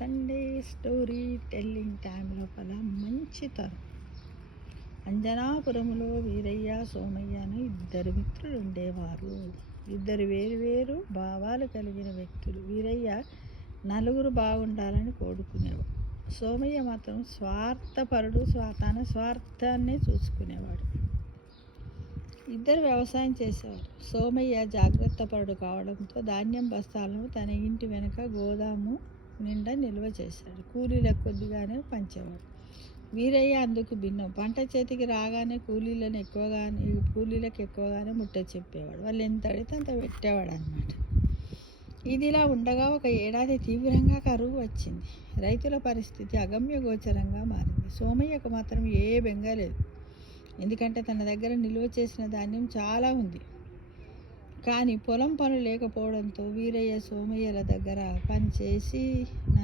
Sunday story telling time లోపల మంచి తరం. అంజనాపురంలో వీరయ్య సోమయ్య అని ఇద్దరు మిత్రులు ఉండేవారు. ఇద్దరు వేరు భావాలు కలిగిన వ్యక్తులు. వీరయ్య నలుగురు బాగుండాలని కోరుకునేవాడు. సోమయ్య మాత్రం స్వార్థపరుడు, తన స్వార్థాన్ని చూసుకునేవాడు. ఇద్దరు వ్యవసాయం చేసేవారు. సోమయ్య జాగ్రత్తపరుడు కావడంతో ధాన్యం బస్తాలను తన ఇంటి వెనుక గోదాము నిండా నిల్వ చేశాడు. కూలీలకు కొద్దిగానే పంచేవాడు. వీరయ్య అందుకు భిన్నం. పంట చేతికి రాగానే కూలీలకు ఎక్కువగానే ముట్ట చెప్పేవాడు. వాళ్ళు ఎంత అడిగితే అంత పెట్టేవాడు అన్నమాట. ఇదిలా ఉండగా ఒక ఏడాది తీవ్రంగా కరువు వచ్చింది. రైతుల పరిస్థితి అగమ్యగోచరంగా మారింది. సోమయ్యకు మాత్రం ఏ బెంగ లేదు. ఎందుకంటే తన దగ్గర నిల్వ చేసిన ధాన్యం చాలా ఉంది. కానీ పొలం పనులు లేకపోవడంతో వీరయ్య సోమయ్యల దగ్గర పనిచేసిన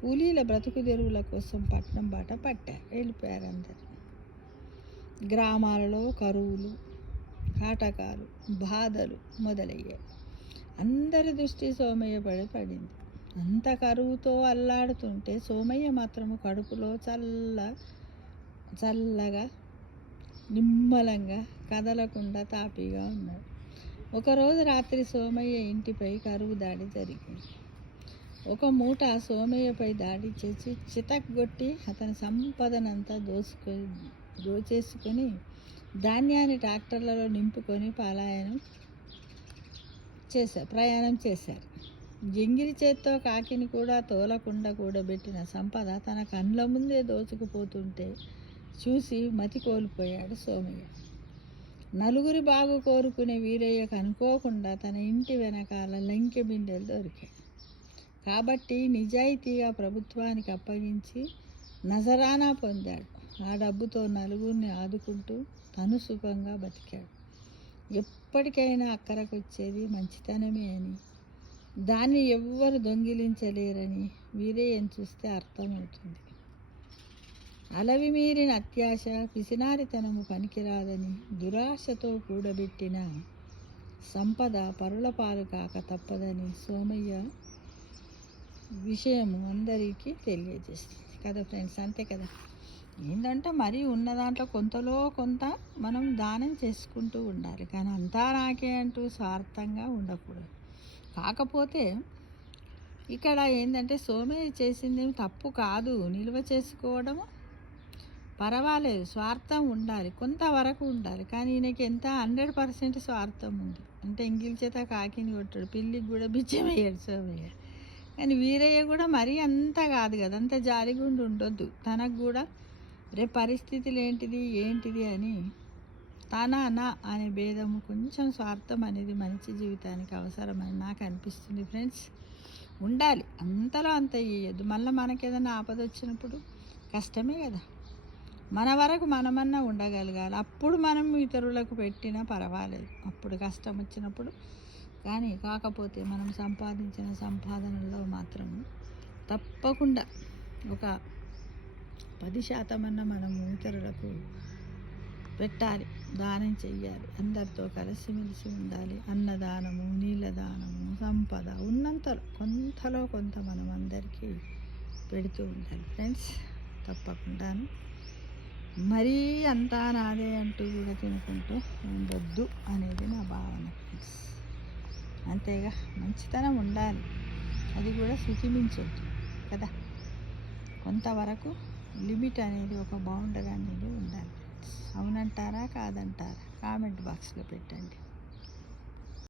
కూలీల బ్రతుకు తెరువుల కోసం పట్నం బాట వెళ్ళిపోయారు అందరు. గ్రామాలలో కరువులు, కాటకాలు, బాధలు మొదలయ్యాయి. అందరి దృష్టి సోమయ్య పడింది. అంత కరువుతో అల్లాడుతుంటే సోమయ్య మాత్రము కడుపులో చల్లగా నిమ్మలంగా కదలకుండా తాపీగా ఉన్నాడు. ఒకరోజు రాత్రి సోమయ్య ఇంటిపై కరువు దాడి జరిగింది. ఒక మూట సోమయ్యపై దాడి చేసి చితగ్గొట్టి అతని సంపదనంతా దోచేసుకొని ధాన్యాన్ని ట్రాక్టర్లలో నింపుకొని ప్రయాణం చేశారు. జింగిరి చేత్తో కాకిని కూడా తోలకుండా కూడబెట్టిన సంపద తన కళ్ళ ముందే దోచుకుపోతుంటే చూసి మతి కోల్పోయాడు సోమయ్య. నలుగురి బాగు కోరుకునే వీరయ్యకు అనుకోకుండా తన ఇంటి వెనకాల లంకె బిందెలు దొరికాయి. కాబట్టి నిజాయితీగా ప్రభుత్వానికి అప్పగించి నజరానా పొందాడు. ఆ డబ్బుతో నలుగురిని ఆదుకుంటూ తను సుఖంగా బతికాడు. ఎప్పటికైనా అక్కరకొచ్చేది మంచితనమే అని, దాన్ని ఎవ్వరు దొంగిలించలేరని వీరయ్యను చూస్తే అర్థమవుతుంది. అలవి మీరిన అత్యాశ, పిసినారితనము పనికిరాదని, దురాశతో కూడబెట్టిన సంపద పరుల పాలు కాక తప్పదని సోమయ్య విషయము అందరికీ తెలియజేస్తుంది కదా ఫ్రెండ్స్. అంతే కదా. ఏంటంటే మరీ ఉన్న దాంట్లో కొంతలో కొంత మనం దానం చేసుకుంటూ ఉండాలి. కానీ అంతా నాకే అంటూ స్వార్థంగా ఉండకూడదు. కాకపోతే ఇక్కడ ఏంటంటే సోమయ్య చేసింది తప్పు కాదు. నిల్వ చేసుకోవడము పర్వాలేదు, స్వార్థం ఉండాలి, కొంతవరకు ఉండాలి. కానీ ఈయనకి ఎంత 100% స్వార్థం ఉంది. అంటే ఎంగిల్ చేత కాకిని కొట్టాడు, పిల్లికి కూడా బిచ్చం వేయాడు సోమయ్య. కానీ వీరయ్య కూడా మరీ అంత కాదు కదా, అంత జాలిగుండి ఉండొద్దు. తనకు కూడా రేపు పరిస్థితులు ఏంటిది అని నా అనే భేదము, కొంచెం స్వార్థం అనేది మనిషి జీవితానికి అవసరమని నాకు అనిపిస్తుంది ఫ్రెండ్స్. ఉండాలి, అంతలో అంత ఇయ్యద్దు. మళ్ళీ మనకేదైనా ఆపద వచ్చినప్పుడు కష్టమే కదా. మన వరకు మనమన్నా ఉండగలగాలి. అప్పుడు మనం ఇతరులకు పెట్టినా పర్వాలేదు, అప్పుడు కష్టం వచ్చినప్పుడు. కానీ కాకపోతే మనం సంపాదించిన సంపాదనలో మాత్రం తప్పకుండా ఒక 10% అన్న మనము ఇతరులకు పెట్టాలి, దానం చెయ్యాలి. అందరితో కలిసిమెలిసి ఉండాలి. అన్నదానము, నీళ్ళదానము, సంపద ఉన్నంతలో కొంతలో కొంత మనం అందరికీ పెడుతూ ఉండాలి ఫ్రెండ్స్. తప్పకుండాను మరీ అంతా నాదే అంటూ కూడా తినుకుంటూ ఉండొద్దు అనేది నా భావన ఫ్రెండ్స్. అంతేగా, మంచితనం ఉండాలి, అది కూడా శుతిమించొద్దు కదా. కొంతవరకు లిమిట్ అనేది, ఒక బౌండరీ అనేది ఉండాలి ఫ్రెండ్స్. అవునంటారా కాదంటారా? కామెంట్ బాక్స్లో పెట్టండి.